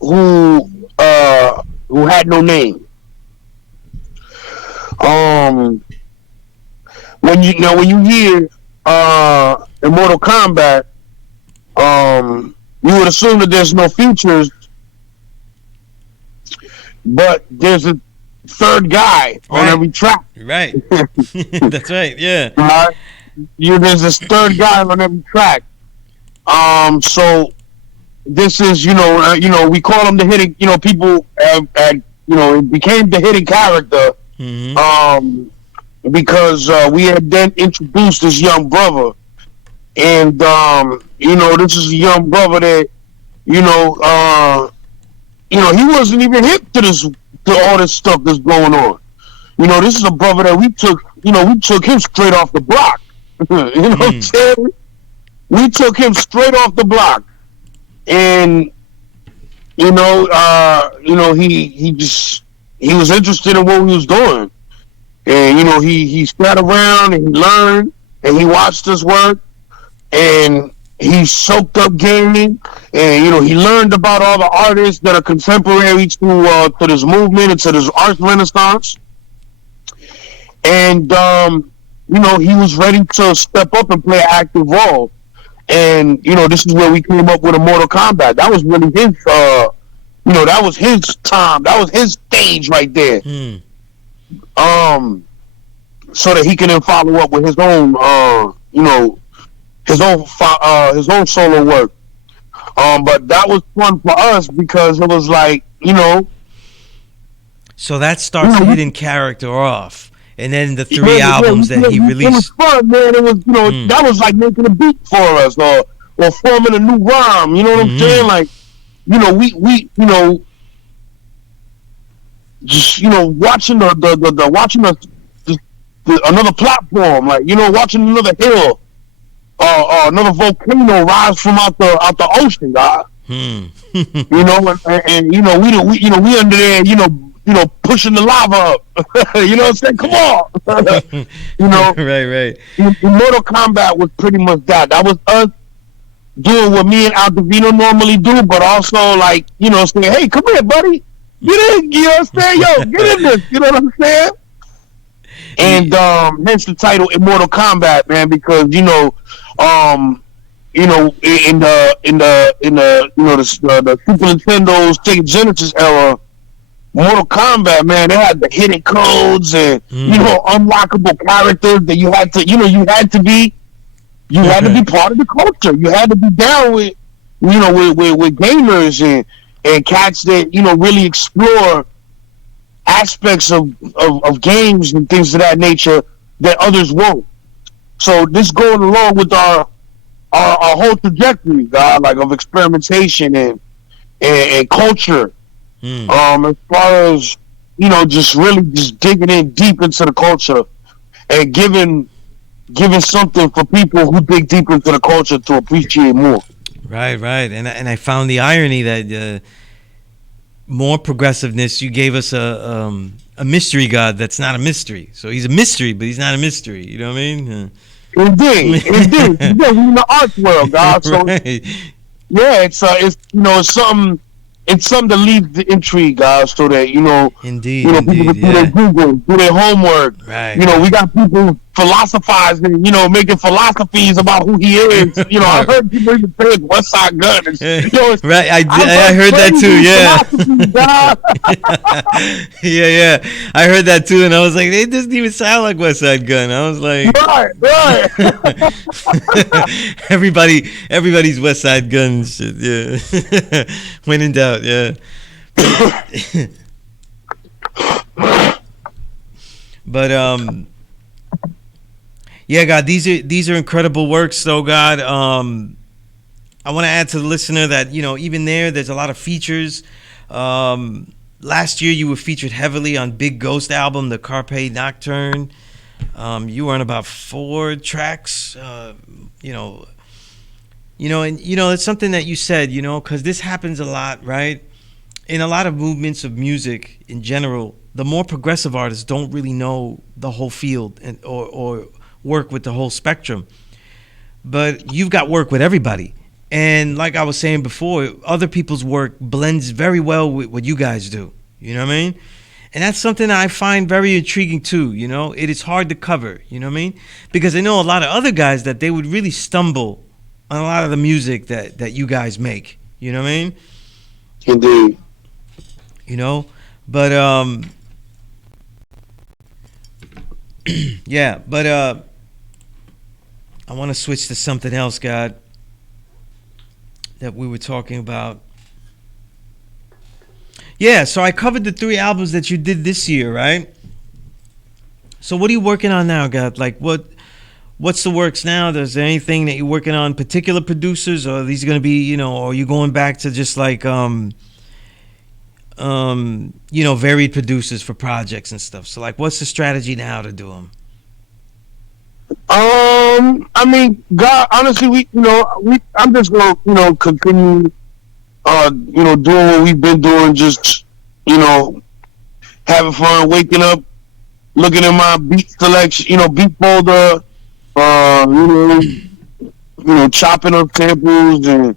who had no name. When you hear in Mortal Kombat, you would assume that there's no features, but there's a third guy on every track. Right. That's right. Yeah. There's this third guy on every track. So this is we call him the hidden. People it became the hidden character. Mm-hmm. Because we had then introduced this young brother, and this is a young brother that he wasn't even hip to all this stuff that's going on. This is a brother that we took him straight off the block. What I'm saying? We took him straight off the block, and he was interested in what we was doing. And he sat around and he learned and he watched us work, and he soaked up gaming, and he learned about all the artists that are contemporary to this movement and to this art renaissance. And he was ready to step up and play an active role. And this is where we came up with a Mortal Kombat. That was really his that was his time. That was his stage right there. So that he can then follow up with his own, his own solo work. But that was fun for us because it was like, So that starts Hidden Character off, and then the three albums that he released. It was fun, man. It was, that was like making a beat for us, or forming a new rhyme. You know what I'm saying? Like, we just watching another platform, like watching another hill, another volcano rise from out the ocean, God. And we under there, pushing the lava up. You know what I'm saying? Come on. Right. Mortal Kombat was pretty much that. That was us doing what me and Al Divino normally do, but also like saying, hey, come here, buddy. Get in, you know what I'm saying? Yo, get in this, you know what I'm saying? And hence the title Immortal Kombat, man, because in the Super Nintendo's Sega Genesis era, Mortal Kombat, man, they had the hidden codes and unlockable characters that you had to be part of the culture. You had to be down with gamers and cats that really explore aspects of games and things of that nature that others won't. So this going along with our whole trajectory, God, like of experimentation and culture. As far as just really just digging in deep into the culture and giving something for people who dig deep into the culture to appreciate more. Right, and I found the irony that more progressiveness. You gave us a mystery god that's not a mystery. So he's a mystery, but he's not a mystery. You know what I mean? Indeed. Yeah, we're in the arts world, God. So right. Yeah, it's something. It's something that leaves the intrigue, guys, so that Indeed, people can do their Google, do their homework. Right. We got people philosophizing, making philosophies about who he is. I've heard people even say it's West Side Gun. And, right, I heard that too. Yeah, yeah. I heard that too, and I was like, it doesn't even sound like West Side Gun. I was like, right. everybody's West Side Gun shit. Yeah, when in doubt, yeah. But yeah, God, these are incredible works, though, God. I want to add to the listener that even there's a lot of features. Last year you were featured heavily on Big Ghost album, the Carpe Nocturne. You were on about 4 tracks. And it's something that you said, because this happens a lot, right? In a lot of movements of music in general, the more progressive artists don't really know the whole field or work with the whole spectrum. But you've got work with everybody. And like I was saying before, other people's work blends very well with what you guys do. You know what I mean? And that's something I find very intriguing too. It is hard to cover. You know what I mean? Because I know a lot of other guys that they would really stumble on a lot of the music that you guys make. You know what I mean? Indeed. But yeah, but I want to switch to something else, God, that we were talking about. Yeah, so I covered the 3 albums that you did this year, right? So what are you working on now, God? Like what's the works now? Is there anything that you're working on, particular producers, or are these going to be, or are you going back to just like varied producers for projects and stuff? So like, what's the strategy now to do them? I mean, God, honestly, I'm just gonna, continue, doing what we've been doing, just, having fun, waking up, looking at my beat selection, beat folder, chopping up samples and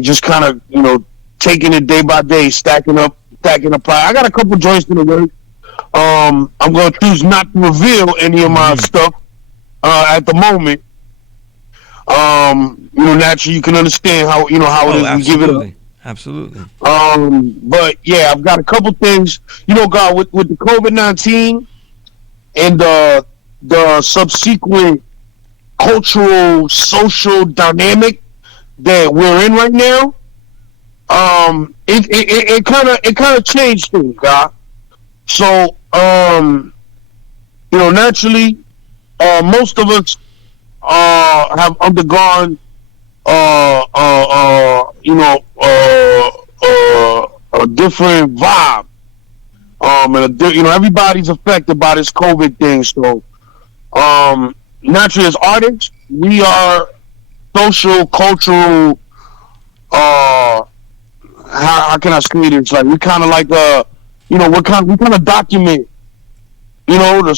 just kind of, taking it day by day, stacking up. I got a couple joints in the work. I'm gonna choose not to reveal any of my stuff at the moment. Naturally, you can understand how it is. Absolutely. We give it up. Absolutely. But yeah, I've got a couple things. God, with the COVID-19 and the subsequent cultural, social dynamic that we're in right now. It kind of changed things, God. So, naturally, most of us have undergone, a different vibe. And everybody's affected by this COVID thing. So, naturally, as artists, we are social, cultural. How can I say this? Like we kind of like we kind of document, the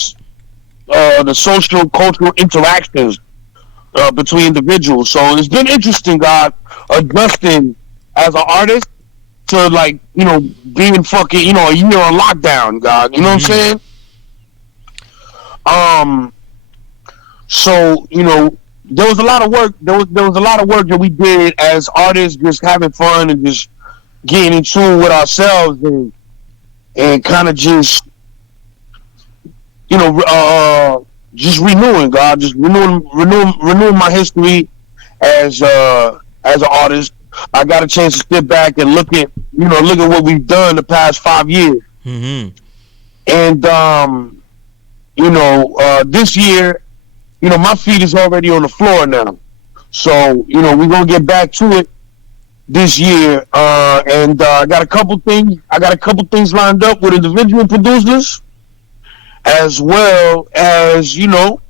social cultural interactions between individuals. So it's been interesting, God, adjusting as an artist to being fucking a year on lockdown, God. You know what I'm saying? So there was a lot of work. There was a lot of work that we did as artists, just having fun and just getting in tune with ourselves and kind of just just renewing, God, just renewing my history as an artist. I got a chance to sit back and look at what we've done the past 5 years. Mm-hmm. And this year, my feet is already on the floor now. So, we're gonna get back to it this year. And I got a couple things lined up with individual producers, as well as the more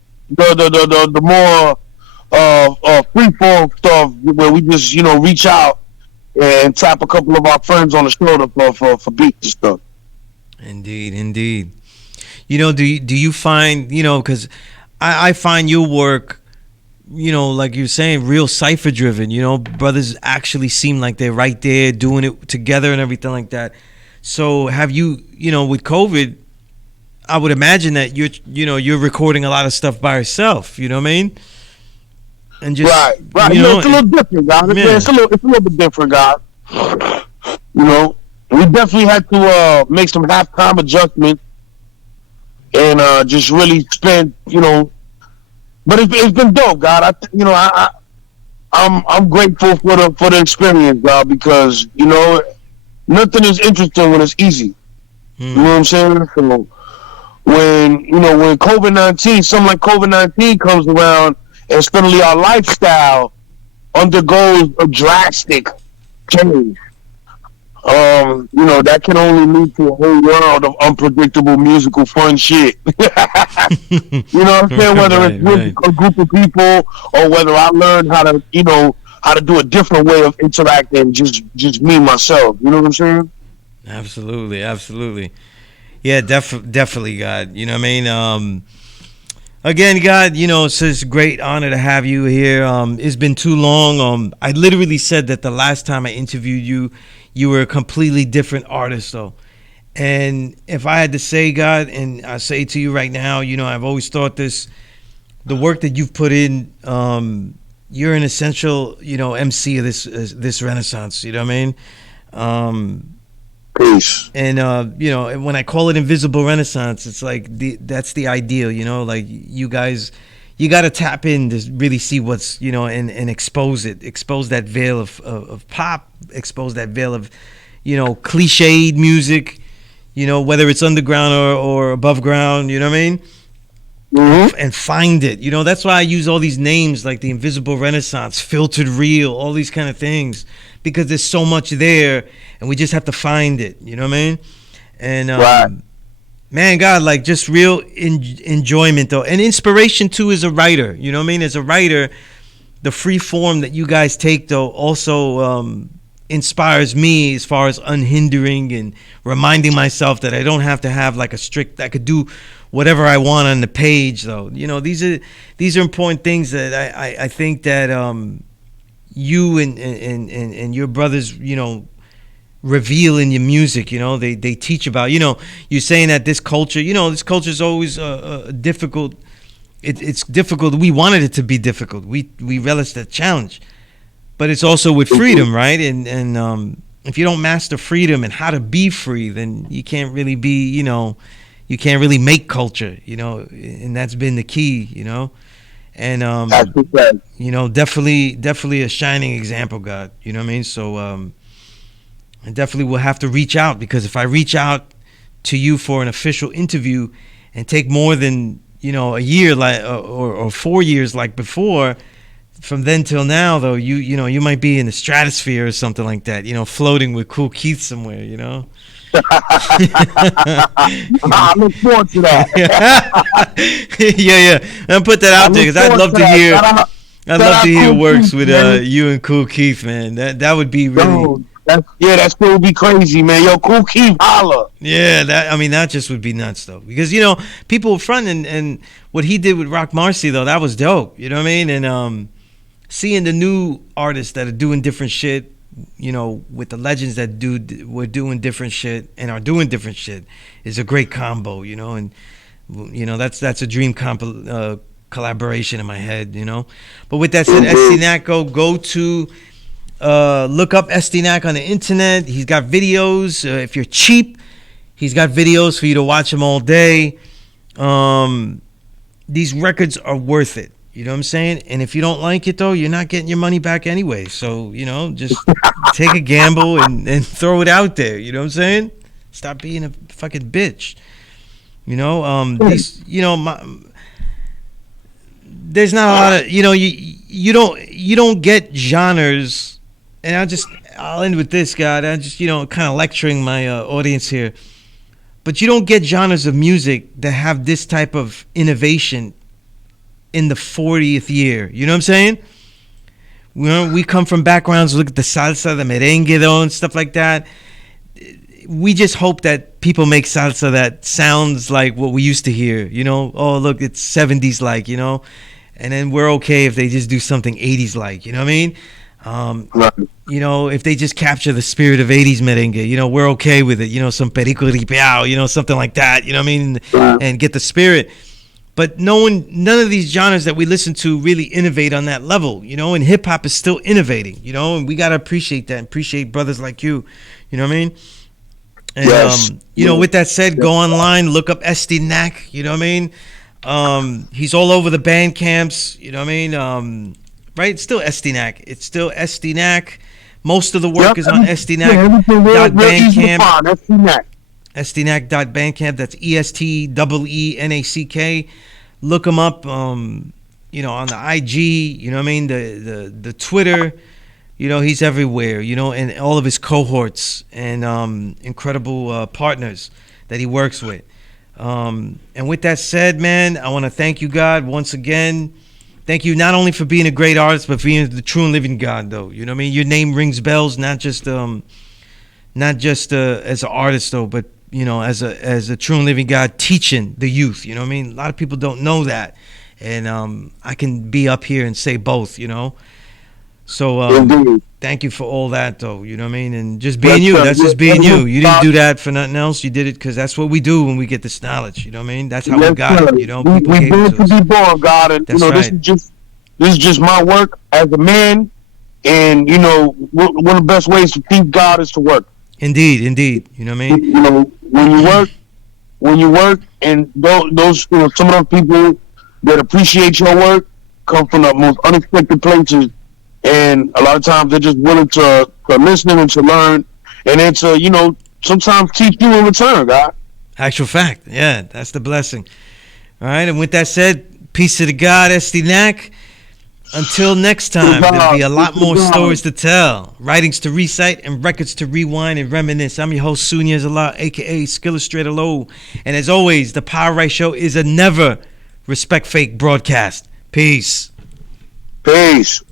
freeform stuff where we just reach out and tap a couple of our friends on the shoulder for beats and stuff. Indeed. Do you find, because I find your work, like you're saying, real cipher driven. Brothers actually seem like they're right there doing it together and everything like that. So have you, with COVID, I would imagine that you're recording a lot of stuff by yourself. You know what I mean? And just Right, right. you Yeah, know, it's a little different, God. Yeah, yeah, it's a little bit different, God. You know, we definitely had to make some halftime adjustments and just really spend, but it's been dope, God. I'm grateful for the experience, God, because nothing is interesting when it's easy. You know what I'm saying? So when COVID-19, something like COVID-19 comes around, and suddenly our lifestyle undergoes a drastic change. That can only lead to a whole world of unpredictable musical fun shit. You know what I'm saying? Whether right, it's with right. a group of people or whether I learn how to do a different way of interacting, just me myself. You know what I'm saying? Absolutely, absolutely. Yeah, definitely, God. You know what I mean? Again, God, it's a great honor to have you here. It's been too long. I literally said that the last time I interviewed you, you were a completely different artist, though. And if I had to say, God, and I say to you right now, I've always thought this: the work that you've put in, you're an essential, MC of this renaissance. You know what I mean? Peace. And and when I call it invisible renaissance, it's like that's the ideal. Like you guys, you got to tap in to really see what's and expose it, expose that veil of pop, expose that veil of cliched music, whether it's underground or above ground. You know what I mean? Mm-hmm. And find it. That's why I use all these names like the invisible renaissance, filtered real, all these kind of things, because there's so much there and we just have to find it. You know what I mean? And Right. man, God, like just real enjoyment though, and inspiration too as a writer. You know what I mean? As a writer, the free form that you guys take though also inspires me as far as unhindering and reminding myself that I don't have to have like a strict. I could do whatever I want on the page though. These are important things that I think that you and your brothers reveal in your music. They teach about. You're saying that this culture. This culture is always difficult. It's difficult. We wanted it to be difficult. We relish that challenge, but it's also with freedom, right? And if you don't master freedom and how to be free, then you can't really be. You can't really make culture. And that's been the key. And That's what's definitely a shining example, God. You know what I mean? So I definitely will have to reach out, because if I reach out to you for an official interview and take more than a year like or 4 years like before, from then till now though, you might be in the stratosphere or something like that, floating with Cool Keith somewhere. I look forward to that. Yeah. I'll put that out there because I'd love to hear. I'd love to hear Cool works Keith, with man. you and Cool Keith, man. That would be really. Yo, that still would be crazy, man. Yo, Cool Keith, holla. Yeah, that just would be nuts though, because people front and what he did with Rock Marcy though, that was dope. You know what I mean? And seeing the new artists that are doing different shit, with the legends that were doing different shit and are doing different shit, is a great combo. And that's a dream collaboration in my head. But with that said, Estee Nack, go to. Look up Estee Nack on the internet. He's got videos. If you're cheap, he's got videos for you to watch them all day. These records are worth it. You know what I'm saying? And if you don't like it though, you're not getting your money back anyway. So just take a gamble and throw it out there. You know what I'm saying? Stop being a fucking bitch. There's not a lot of you don't get genres. And I'll end with this, God. I just, kind of lecturing my audience here. But you don't get genres of music that have this type of innovation in the 40th year. You know what I'm saying? We come from backgrounds, look at the salsa, the merengue, though, and stuff like that. We just hope that people make salsa that sounds like what we used to hear. Oh, look, it's 70s like, and then we're okay if they just do something 80s like. You know what I mean? Right. You know, if they just capture the spirit of 80s merengue, you know, we're okay with it. You know, some perico ripiao, you know, something like that, you know what I mean? Right. And get the spirit. But none of these genres that we listen to really innovate on that level, you know, and hip hop is still innovating, you know, and we got to appreciate that and appreciate brothers like you know what I mean? And, Yes. you know, with that said, go online, look up Estee Nack, you know what I mean? He's all over the band camps, you know what I mean? Right? It's still Estee Nack. It's still Estee Nack. Most of the work is on everything real easy to STNack.bandcamp. find. That's the Nack. STNack.bandcamp. That's ESTEENACK. Look him up. You know, on the IG. You know what I mean? The Twitter. You know, he's everywhere. You know, and all of his cohorts and incredible partners that he works with. And with that said, man, I want to thank you, God, once again. Thank you not only for being a great artist, but for being the true and living God, though. You know what I mean? Your name rings bells, not just as an artist, though, but you know, as a true and living God teaching the youth. You know what I mean? A lot of people don't know that, and I can be up here and say both. You know, so Indeed. thank you for all that, though. You know what I mean? And just being you. That's just being you. You didn't do that for nothing else. You did it because that's what we do when we get this knowledge. You know what I mean? That's how we got it. You know, people we gave do it it to to us. be born, God, and That's you know right. this is just my work as a man, and you know one of the best ways to keep God is to work. Indeed. You know what I mean? You know when you work, and those you know, some of those people that appreciate your work come from the most unexpected places, and a lot of times they're just willing to listen and to learn, and it's you know, sometimes teach you in return, God. Actual fact. Yeah, that's the blessing. All right, and with that said, peace to the God, Estee Nack. Until next time, there'll be a lot more stories to tell, writings to recite, and records to rewind and reminisce. I'm your host, Sunya Zala, a.k.a. S.TREET Low. And as always, the Power Right Show is a never respect fake broadcast. Peace. Peace.